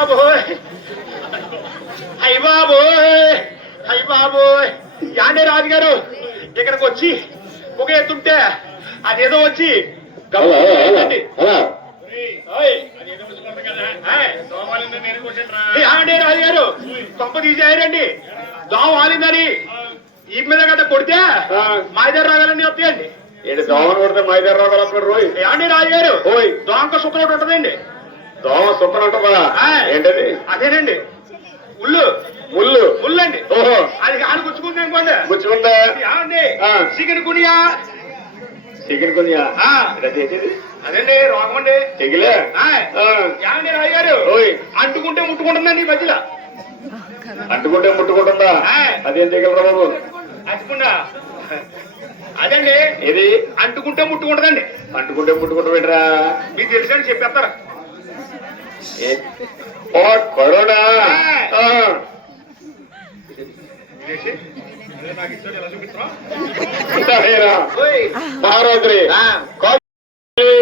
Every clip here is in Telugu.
బాబోయ్ అయ్య బాబోయ్ అయ్య బాబోయ్ యాండే రాజుగారు ఇక్కడికి వచ్చి ఒక ఎత్తుంటే అదేదో వచ్చి. ఏయ్, యాండే రాజుగారు కొంప తీసేయారండి దోమ వాలిందని ఈ మీద గట్ట కొడితే ఆ. మా దగ్గర రాగాలండి వస్తాయండి. ఏంటి దోమను కొడితే మైదాన రోగాలు యాండే రాజుగారు ఓయ్. దోమక సుఖం ఒకటి ఉంటుందండి. దోమ ఉంటుందా ఆ. ఏంటది? అదేనండి. ఉల్లు ముళ్ళు. ముల్లండి ఓహో. అది కాలు గుచ్చుకుంది అనుకోండి గుచ్చుకుందా ఆ. చికెన్ కునియా చికెన్ కొనియా అదండి రోగం అండి. తెగిలే. ఏమండి అంటుకుంటే ముట్టుకుంటుందండి ఈ మధ్యలో? అంటుకుంటే ముట్టుకుంటుందా. అదేం తెగలరా బాబు? అట్టుకుండా అదండి. ఇది అంటుకుంటే ముట్టుకుంటుందండి. అంటుకుంటే ముట్టుకుంటూ పెట్టరా? మీకు తెలుసండి చెప్పేస్తారా? ఓ కరోనా. మహారాత్రి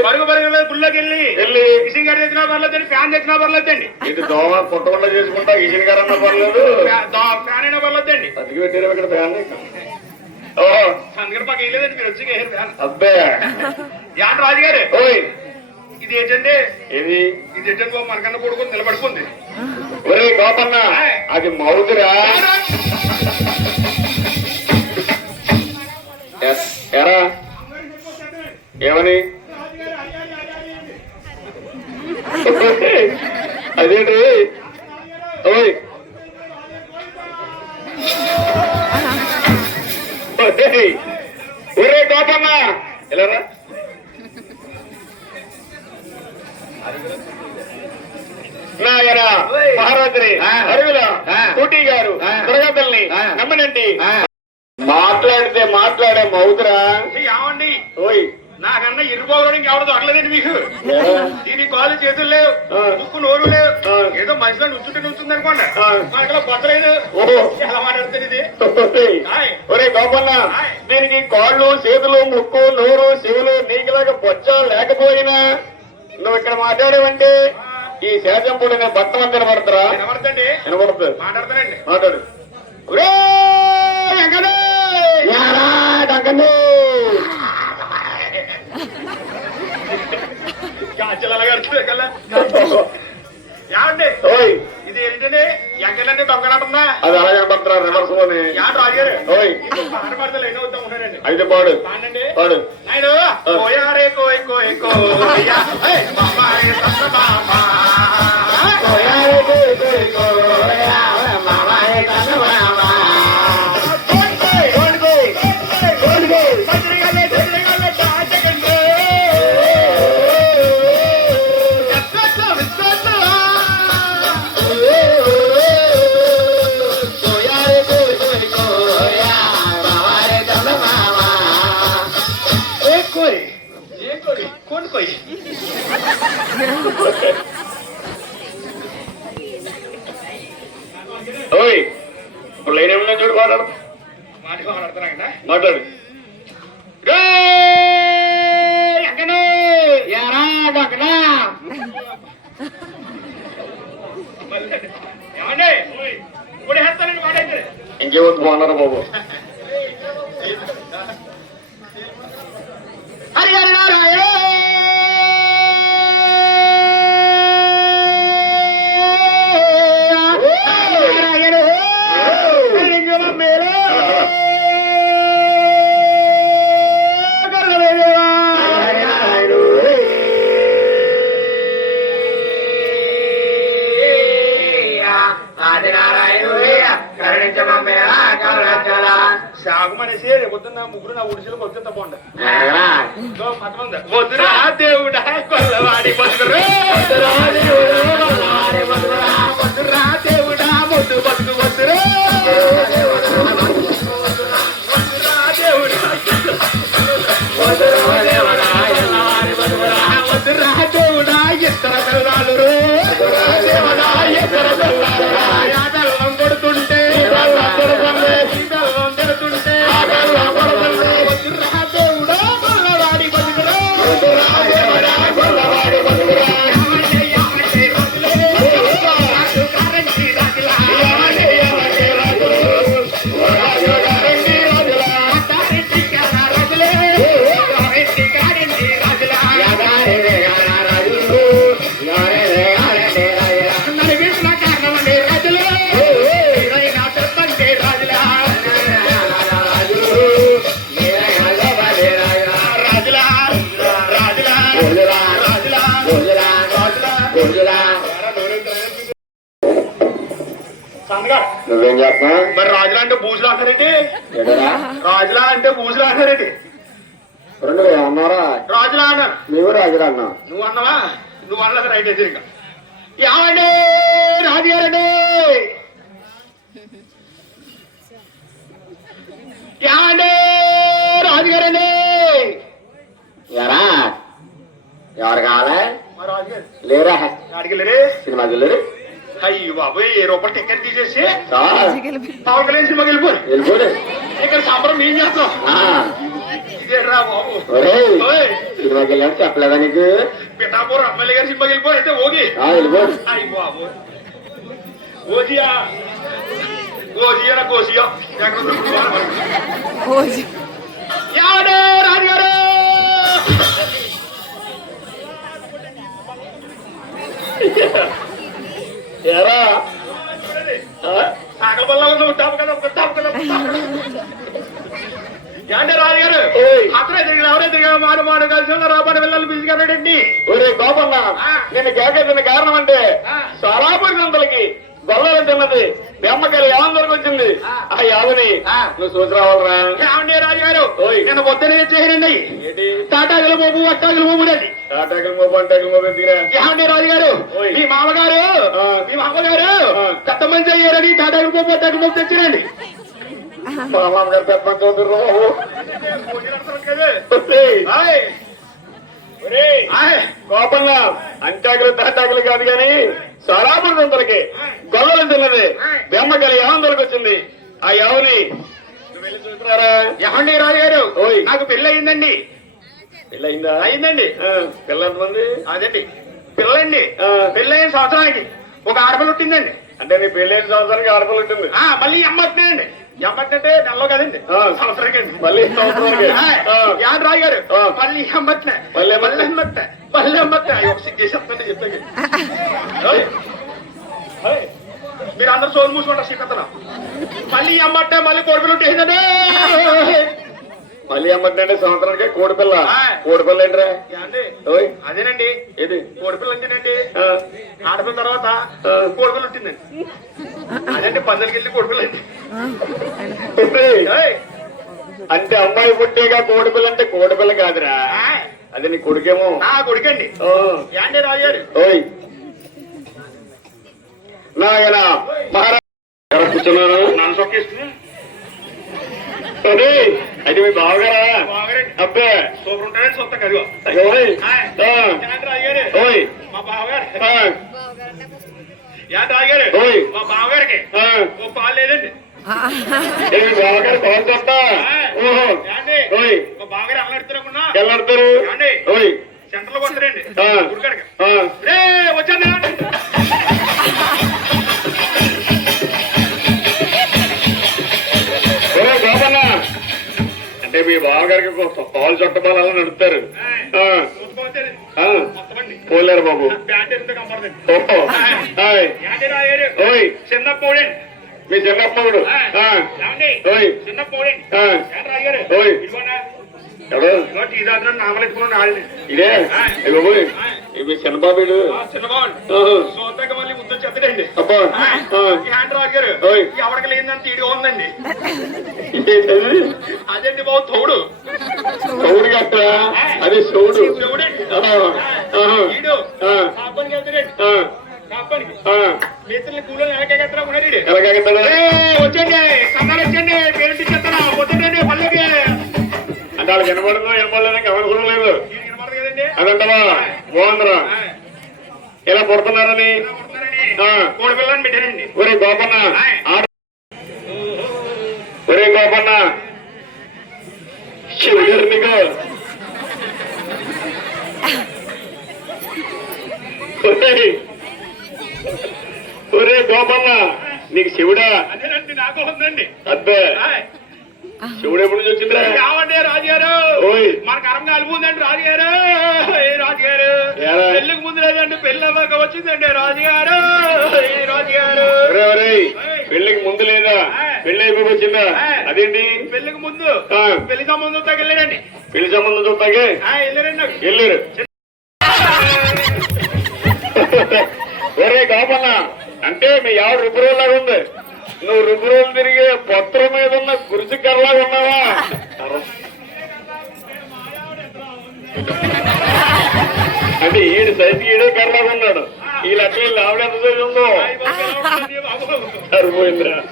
పరుగు పరుగు మీద గుళ్ళోకి వెళ్ళి. వెళ్ళి. కిషన్ గారు తెచ్చినా పర్లేదండి ఫ్యాన్ తెచ్చినా పర్లేదండి. ఇది దోమ పుట్టకుండా చేసుకుంటా కిషన్ గారు అన్న పర్లేదు. ఫ్యాన్ అయినా పర్లేదండి. అతికి పెట్టారు ఇక్కడ ఫ్యాన్. అందుకని మాకు వేయలేదండి మీరు వచ్చి ఫ్యాన్. అబ్బే. యాన్ రాజు గారు ఓయ్. ఇది ఏంటంటే ఇది ఇది ఏంటంటే మనకన్నా కొడుకుని నిలబడుకుంది. ఒరే గోపన్న అది మౌతురా ఎ- ఎరా? ఏమని? అదేంటి? ఓయ్. ఒరే గోపన్న. ఎలారా? కోటి గారు. నమ్మనండి. మాట్లాడితే మాట్లాడే మౌతురా ఏమండి ఓయ్ నాకన్నా ఇరుపోవడం ఇంకెవరు దొరకలేదండి మీకు? దీని కాళ్ళు చేతులు లేవు. ముక్కు నోరు లేవు. ఏదో మనిషిలో నుంచుంటే నుంచుంది అనుకోండి ఆ. మనలో బతలేదు ఓహో ఎలా మాట్లాడుతుంది. ఒరే గోపన్న. దీనికి కాళ్ళు చేతులు ముక్కు నోరు చెవులు నీకులాగా బొచ్చ లేకపోయినా నువ్వు ఇక్కడ మాట్లాడేవంటే ఈ శేషం పొడిన బట్టలు అంతా వినబడతారా వినబడతండి వినబడుతుంది మాట్లాడతానండి మాట్లాడు ఒరే వెంకటే! యారా డంకన్ను! గాజల కడుతుంది కల్లా ఏమండి ఓయ్ ఇది ఏంటండి ఎంకలంటే దొంగలంటుందా అది అలాగే పడతారా రివర్స్లోని ఏమంటారు రాజుగారు ఓయ్ పాట పడతలు ఎన్నో అవుతా ఉంటానండి అయితే పాడు పాడండి పాడు કોયા રે કોઈ કોઈ કોયા હે મામા રે સત મામા. బాబు మనిషి రేపొద్దున్న ముగ్గురు నా ఉడిసిలో వచ్చేస్తా పోండి వద్దురా దేవుడా కొల్లవాడి బతుకురు వద్దురా దేవుడా కొల్లవాడి బతుకురా వద్దురా దేవుడా ముద్దు బతుకు వద్దురా నువ్వేం చేస్తున్నావు? మరి రాజులా అంటే బూజులు అంటారేంటి? రాజులా అంటే బూజులు అంటారేంటి? రెండు అన్నారా? రాజులా అన్నాను. నీవు రాజురా అన్నావు. నువ్వు అన్నావా? నువ్వు అన్నది రైట్ అయితే ఇంకా. ఏమండి? రాజుగారండి ఏమండి రాజుగారండి ఎరా ఎవరు కావాలా మా రాజుగారు లేరా అడిగలేరే సినిమాకి వెళ్ళరు అయ్యి బాబోయ్ ఏ రూపాయలు టికెట్ తీసేసి? కళ్యాణ్ సినిమాకి వెళ్ళిపోయి వెళ్ళిపోడు ఇక్కడ సంబరం ఏం చేస్తాం? ఆ, ఇదేరా బాబు. సినిమాకి వెళ్ళాడు చెప్పలేదా నీకు? పిఠాపూర్ ఎమ్మెల్యే గారి సినిమాకి వెళ్ళిపోయి అయితే ఓగి ఆ, వెళ్ళిపోడు అయ్యి బాబు. ఓజియా? ఓజియా కోసియా? ఎక్కడ దొరుకుతుందో రోజు యాడే రాజుగారు ఎరా ఆ, సాగల వల్ల ఉంది టాపు కదా టాపు కదా యాండే రాజుగారు ఓయ్. అక్కడే తిరిగి ఎవరే తిరిగా మాడు మాడు కలిసి ఉన్న రాబాడు వెళ్ళాలి పిలిచిగారండి ఒరే గోపన్న ఆ. నేను కేకేసిన కారణం అంటే ఆ. సరాపడి గంటలకి గొల్లలు తిన్నది బెమ్మకాయలు యావందరికి వచ్చింది ఆ. ఆ యావని ఆ. నువ్వు చూసి రావాలరా ఏమండి రాజుగారు. నేను పొద్దునే చేయనండి ఏంటి? తాటాకుల మోపు వట్టాకుల మోపు రండి టాటాకులు మోపు అంటాకులు మోపు ఎందుకురా? ఏమండి రాజుగారు. మీ మామగారు. మీ మామగారు. కొత్త మంది అయ్యారని తాటాకుల మోపు వట్టాకుల మోపు తెచ్చిరండి. మా మామగారు పెద్ద అంటాకులు తాటాకులు కాదు గాని సరాపడి గంటలకి గొల్లలు తిన్నది. బెమ్మకాయలు యావందరికి వచ్చింది ఆ యావని చూసినారా ఏమండి రాజుగారు ఓయ్. నాకు పెళ్ళి అయిందండి పెళ్ళయిందా? అయిందండి. ఆ, పిల్ల ఎంతమంది అదండి పిల్లండి. పెళ్ళైన సంవత్సరానికి ఒక ఆడపిల్ల పుట్టిందండి. అంటే నీ పెళ్ళైన సంవత్సరానికి ఆడపిల్ల ఉంటుంది ఆ మళ్ళీ ఎమ్మట్నండి ఎమ్మట్నంటే నెలలో కదండి. సంవత్సరానికి మళ్ళీ సంవత్సరానికి. యాడ్ రాయ్ గారు. మళ్ళీ ఎమ్మట్నే మళ్ళీ. మళ్ళీ ఎమ్మట్నే మళ్ళీ ఎమ్మట్నే ఒక సిగ్గు చెప్తాను చెప్తాను. మీరు అందరు సోలు మూసుకుంటారు సిగ్గతనం మళ్ళీ ఎమ్మట్నే మళ్ళీ కొడుకులు ఉంటేసిందండి మళ్ళీ ఏమంటే సంవత్సరానికి కోడిపిల్ల. కోడిపిల్ల ఏంట్రా? అదేనండి. ఏది? కోడిపిల్ల అంటేనండి. ఆడపిల్ల తర్వాత. కోడిపిల్ల ఉంటుందండి. అదండి పందలకి వెళ్ళి కోడిపిల్ల అంటే? అమ్మాయి పుట్టేగా కోడిపిల్ల అంటే కోడిపిల్ల కాదురా. అది నీ కొడుకేమో. నా కొడుకండి. ఆ, ఏండి రాజారు ఓయ్. నాయన మహారాజు. కూర్చున్నాను నన్ను సొక్కేసుకుని అదే అది మీ బావగారా? అబ్బే. సూపర్ ఉంటాడని సొంత కదిగో ఓయ్. మా బావగారు ఏంటి రాజుగారు ఓయ్. మా బావగారికి ఓ పాలు లేదండి బావగారు ఓహో ఏండి ఓయ్ మా బావగారు ఎల్లాడతారు ఏండి? ఓయ్. సెంటర్లో కొడతారండి ఆ. గుడికాడకి. పాలు చుట్టబాలు నడుపుతారు పోలేరు బాబు. ఓయ్ చిన్న పోడండి మీ చిన్నప్పుడు. ఓయ్. చిన్న పోడండి ఎవరు? ఇదే? ఇవి చిన్నబాబుడు. సోతక మళ్ళీ ముద్దు చెత్తడండి అబ్బా. హ్యాండ్ రాజారు ఓయ్. ఎవరికి లేదంటే ఇడిగా ఉందండి? అదేంటి బాబు తోడు. చౌడు కట్టరా అది చౌడు ఆ, కాపానికి వెళ్తాడండి ఆ. మిత్రులు కూలో ఎలాగెత్తరా ఉన్నాడు? ఏ, వచ్చండి కన్నాలు వచ్చండి పేరెంట్ చెత్తనా పొద్దుండండి పల్లెకి అంటే వాళ్ళకి వినపడుతుందో వినపడలేదో ఎవరు కూడా లేదు అదంటవా ఆ, ఇలా పుడుతున్నారని? ఒరే గోపన్న ఒరే గోపన్న. శివుడు నీకు. ఒరే గోపన్న నీకు శివుడా? నాకు ఉందండి అబ్బే. శివుడు ఎప్పుడు నుంచి వచ్చిందిరా? కావండి రాజుగారు. ఓయ్. మన కరం కాలిపోందండి రాజుగారు. వచ్చిందండి రాజుగారు. రాజుగారు. పెళ్ళికి ముందు లేదా? పెళ్ళి అయిపోయి వచ్చిందా? అదేంటి? పెళ్ళికి ముందు. పెళ్ళి సంబంధం తగిలేడండి పెళ్ళి సంబంధం చూస్తాకే వెళ్ళారండి వెళ్ళారు ఒరే గోపన్న అంటే మీ ఆవిడ రుబ్బురోలాగా ఉంది. నువ్వు రోజులు తిరిగి పత్రం మీద ఉన్న గురుజు కర్రలాగా ఉన్నావా? అంటే ఈడు సైజు ఈడే కర్రలాగా లెక్క ఆవిడ ఎంత ఉందో? సరిపోయిందిరా.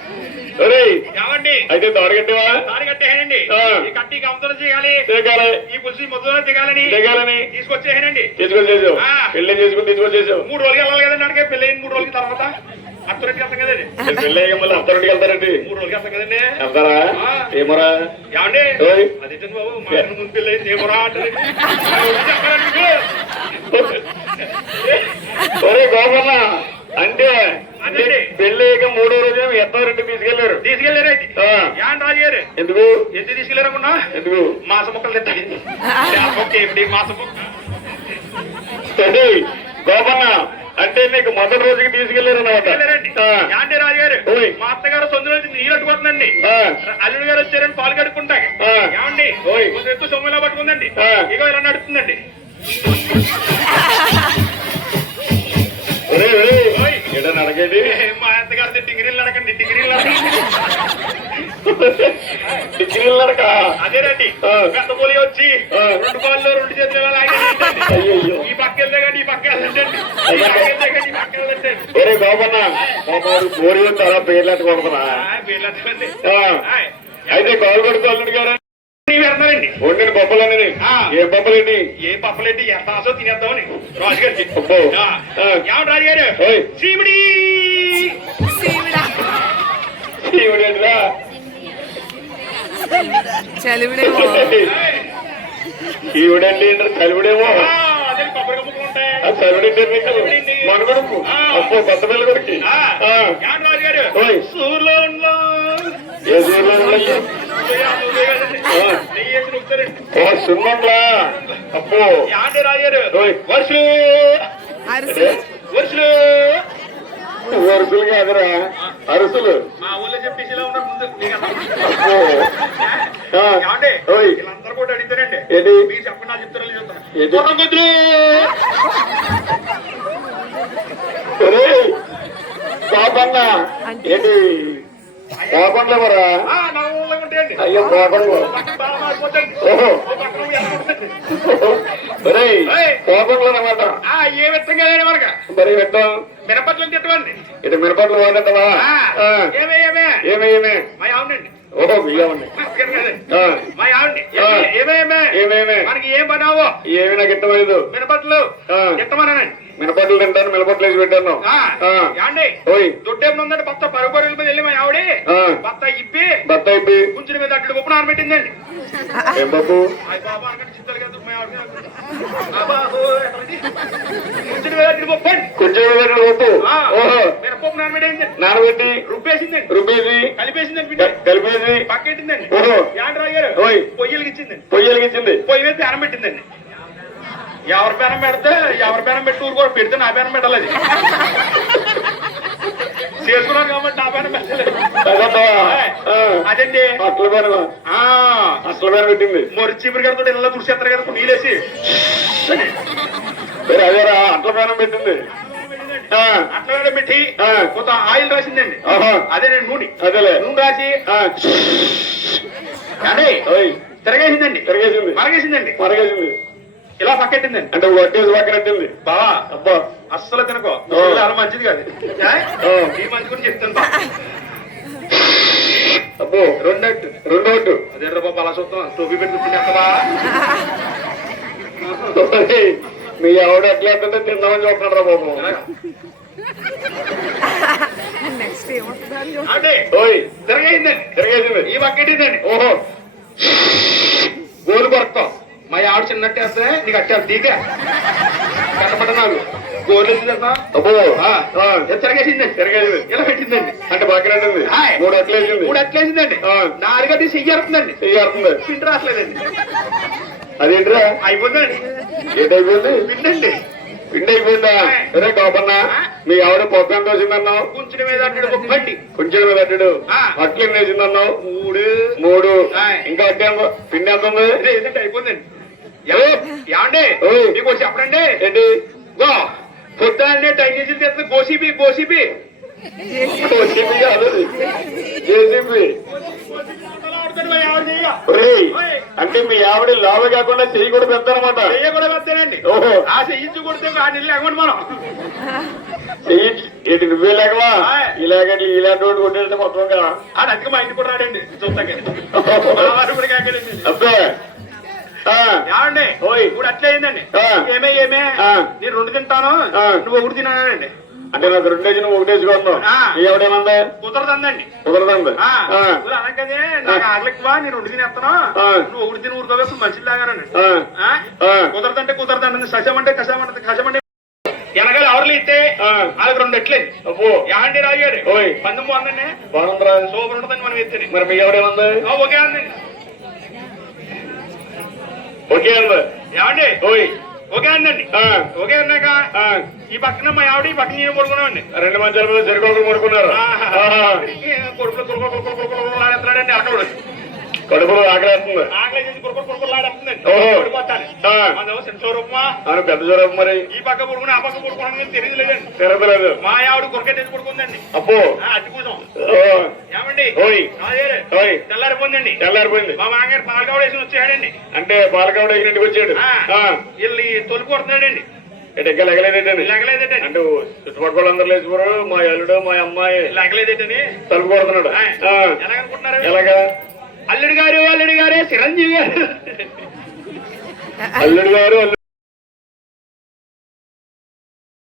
అయితే తోడగట్టేవా? దారి కట్టేయనండి ఆ. ఈ కట్టి అవతల చేయాలి. దిగాలి ఈ పులుసు ముద్దలో దిగాలని దిగాలని తీసుకొచ్చేసావు. పెళ్ళి చేసుకుని తీసుకొచ్చేసావు మూడు రోజులు వెళ్ళాలి కదండి అడిగే అయిన మూడు రోజుల తర్వాత అత్తరెడ్డి వెళ్తాం కదండి. పెళ్ళి మళ్ళీ అత్తరింటికి వెళ్తారండి? మూడు రోజులకి వెళ్తాం కదండి. వెళ్తారా. ఏమరా? ఏమండి. అది బాబు మా ఆయన ముందు పెళ్ళి ఏమరా ఒరే గోపన్న అంటే అయ్యాక మూడో రోజు ఎత్తారెడ్డి తీసుకెళ్ళారు. తీసుకెళ్ళారండి ఆ. యాన్ రాజు గారు. ఎందుకు? ఎందుకు తీసుకెళ్ళారనుకున్నా ఎందుకు? మాస మొక్కలు ఇప్పుడు మాస మొక్క? సరే, గోపన్న అంటే నీకు మొదటి రోజుకి తీసుకెళ్ళారు అనమాట యాంటీ రాజు గారు ఓయ్. మా అత్తగారు సొంత నీళ్ళు అట్టుకుంటుందండి అల్లుడు గారు వచ్చారని పాలు కడుక్కుంటాక ఆ. ఏమండి? ఓయ్. కొంచెం ఎక్కువ సొమ్ములా పట్టుకుందండి. ఇగో ఇలా నడుస్తుందండి నడకేది? మా అత్తగారి డిగ్రీలు నడకండి డిగ్రీలు నడకండి డిగ్రీలు నడక. అదేనండి ఆ. పెద్ద పోలి వచ్చి. రెండు బాల్లో రెండు చేతులు. ఈ పక్క వెళ్తే కానీ ఈ పక్క వెళ్ళండి ఒరే బోరి చాలా వీళ్ళండి అయితే అల్లుడు గారు. వెళ్తారండి వండిన పప్పులన్నీ. ఏ పప్పులేంటి ఏ పప్పులేంటి ఎంత ఆశో తినేద్దామని రాజుగారికి. ఏమంటారు రాజుగారు ఓయ్. చీమిడి ఈవిడేంటిరా? చలివిడేమో. ఈవిడండి చలివిడేమో. అప్పో కొత్త. సూర్లో ఉందో ఏ సున్నంలా అప్పో రాజుగారు ఓయ్. వర్షులు వర్షులు వరుసలు కాదురా. అరుసులు. మా ఊళ్ళో చెప్పేసి ఇలా ఉన్నారు ముందు. వీళ్ళందరూ కూడా అడిగితేనండి. ఏంటి? మీరు చెప్పండి నాకు చెప్తారో చెప్తాను. పాపన్న ఏంటి? పాపండ్లే మరా ఆ, నా ఊళ్ళో ఉంటాయండి. అయ్యో పాపండ్లు ఏ మనక మరి మినపట్లు తిట్టవండి ఇటు మినపట్లు వాడటవా ఏమే ఏమే? ఏమే ఏమే? మా ఆవిడండి ఓహో మా ఏమేమే? మనకి ఏం పనావో ఏమి నాకు ఇష్టమైంది? మినపట్లు. మినపట్లు తింటాను మినపట్లు వేసి పెట్టాను. ఆ, ఆ. యాండి ఓయ్. దొడ్డేమో ఉందండి భర్త పరుగు పరుగుల మీద వెళ్ళి మా ఆవిడే భర్త ఇప్పి బత్త అయిపోయి కుంచుని మీద అడ్డు ఉప్పు నానబెట్టిందండి ఏం బాబు నానబెట్టి రుబ్బేసిందండి. రుబ్బేసి కలిపేసిందండి కలిపేసి. పక్కెట్టిందండి. యాండ్రాయ్ గారు. పొయ్యిలకి ఇచ్చిందండి పొయ్యి వెలిగించింది పొయ్యి మీద పేనం పెట్టిందండి. ఎవరి పేనం పెడితే ఎవరి పేనం పెట్టి ఊరు కూడా పెడితే నా పేనం పెట్టాలి అది. చేసుకున్నాం కాబట్టి నా పేనం పెట్టలేదు. అదండి అట్ల పేరు అట్ల పేరు పెట్టింది. మొరి చీపురు గారితో ఇలా తుడిచేస్తారు కదా నీళ్ళేసి. అదేరా అట్ల పేరు పెట్టింది. అట్లా పెట్టి. కొంత ఆయిల్ రాసిందండి. అదే నేను నూనె. అదేలే. నూనె రాసి. అదే. తిరగేసిందండి. తిరిగేసింది. మరగేసిందండి. మరగేసింది. ఇలా పక్కెట్టిందండి. అంటే వడ్డేసి పక్కనట్టింది. బావా అబ్బా. అస్సలు తినకో. చాలా మంచిది కాదు. ఈ మంచి గురించి చెప్తాను బా. అబ్బో రెండట్టు రెండో ఒట్టు. అదే బాబు అలా చూద్దాం టోపీ పెట్టి తినేస్తావా ఓయ్, మీ ఆవిడ ఎట్లా అంటే తిందామని చూస్తున్నాడు రా బాబు తిరగేసిందండి తిరిగేసింది ఈ పక్కెట్టిందండి ఓహో. గోలు కొడతాం. మా ఆవిడ చిన్నట్టు వేస్తే నీకు అట్టారు దిగ ఆ. ఆ, తిరగేసిందండి. తిరగేసింది ఇలా పెట్టిందండి. అంటే హాయ్. మూడు అట్లా వేసింది. మూడు అట్లేసిందండి. నాలుగది చెయ్యారుతుందండి చెయ్యారుతుంది పిండి రావట్లేదండి. అదేంటిరా? అయిపోతుందండి ఏంటైపోయింది? పిండండి. పిండి అయిపోయిందా సరే గోపన్న మీ ఆవిడ పొద్దు ఎంత వచ్చిందన్నావు కుంచుని మీద ఒక బండి కొంచెం మీద అడ్డు ఆ. అట్లు ఎన్ని వేసిందన్నావు? మూడు. మూడు. ఇంకా అట్టే ఎంత- పిండి ఎంత ఉంది? ఎవరు ఏమండి. మీకు చెప్పడండి ఏంటి? గో పొద్దున్నే టైం చేసి గోసిపి గోసిపి. ఓసీపీ కాదు జేసీపీ ఒరేయ్, అంటే మీ ఆవిడ లాభ కాకుండా చెయ్యి కూడా పెద్దనమాట చెయ్య కూడా పెద్దనండి ఓహో. ఆ చెయ్యించి కొడితే ఆ నీళ్ళు ఎగమండి మనం. చెయ్యి ఏంటి నువ్వే లేకవా? ఆయ్. ఇలాగంటే ఇలాంటి వాడు కొట్టేస్తే మొత్తం కదా ఆడ అందుకే మా ఇంటికి కూడా రాడండి. చూస్తాకే. అబ్బే. ఏమండి. ఇప్పుడు అట్లే అయిందండి. ఏమే ఏమే. నేను రెండు తింటాను. నువ్వు ఒకటి తినానండి అంటే నాకు రెండేసి నువ్వు ఒకటేసుకున్నావు ఆ. ఎవడేమంది కుదరదండి కుదరదండి అనగానే నాకు ఆకలి ఎక్కువ నేను రెండు తినేస్తాను. నువ్వు ఒకటి తిని ఊరుకోవే మంచిది లాగానండి. కుదరదంటే కుదరదండి. సజం అంటే కషం అంటే కషం అంటే వెనకాల ఎవరు ఇస్తే. వాళ్ళకి రెండు ఎట్లేదు యాండి రాగాడు. పందెం బాగుందండి? బాగుందిరా సూపర్ ఉంటుందండి మనం ఎత్తిని మరి మీ ఎవడేమంది ఓకే అందండి. ఓకే అంది ఏమండి ఓయ్ ఓకే అందండి ఆ, ఓకే అన్నాక ఈ పక్కన మా ఆవిడ ఈ పక్కన నేను పడుకున్నామండి రెండు మంచాల మీద చెరుకోకులు పడుకున్నారు కొడుకులు కొడుకులు కొడుకులు కొడుకులు ఆడేస్తున్నాడండి అక్కడ కడుపులో ఆకలేస్తుంది అవును పెద్ద జ్వరం మరి. ఈ పక్క పడుకుని ఆ పక్క తిరగలేదు. మా ఆవిడ కొరకెట్టేసి పడుకుందండి. ఓ, ఏమండి? తెల్లారిపోయిందండి. తెల్లారిపోయింది. మా మామగారు పాలకాడ వేసి వచ్చాడండి. అంటే పాలకావుడ ఇంటికి వచ్చాడు. వీళ్ళు తొలి కొడుతున్నాడండి. ఇంకా లెగలేదేటండి? లెగలేదేటండి. అంటే చుట్టుపక్కల అందరు లేచిపోరు. మా అల్లుడు మా అమ్మాయి లెగలేదేటని తలుపు కొడుతున్నాడు. ఎలాగనుకుంటున్నారు? ఎలాగా? అల్లుడు గారు అల్లుడు గారే చిరంజీవి గారు. అల్లుడు గారు అల్లుడు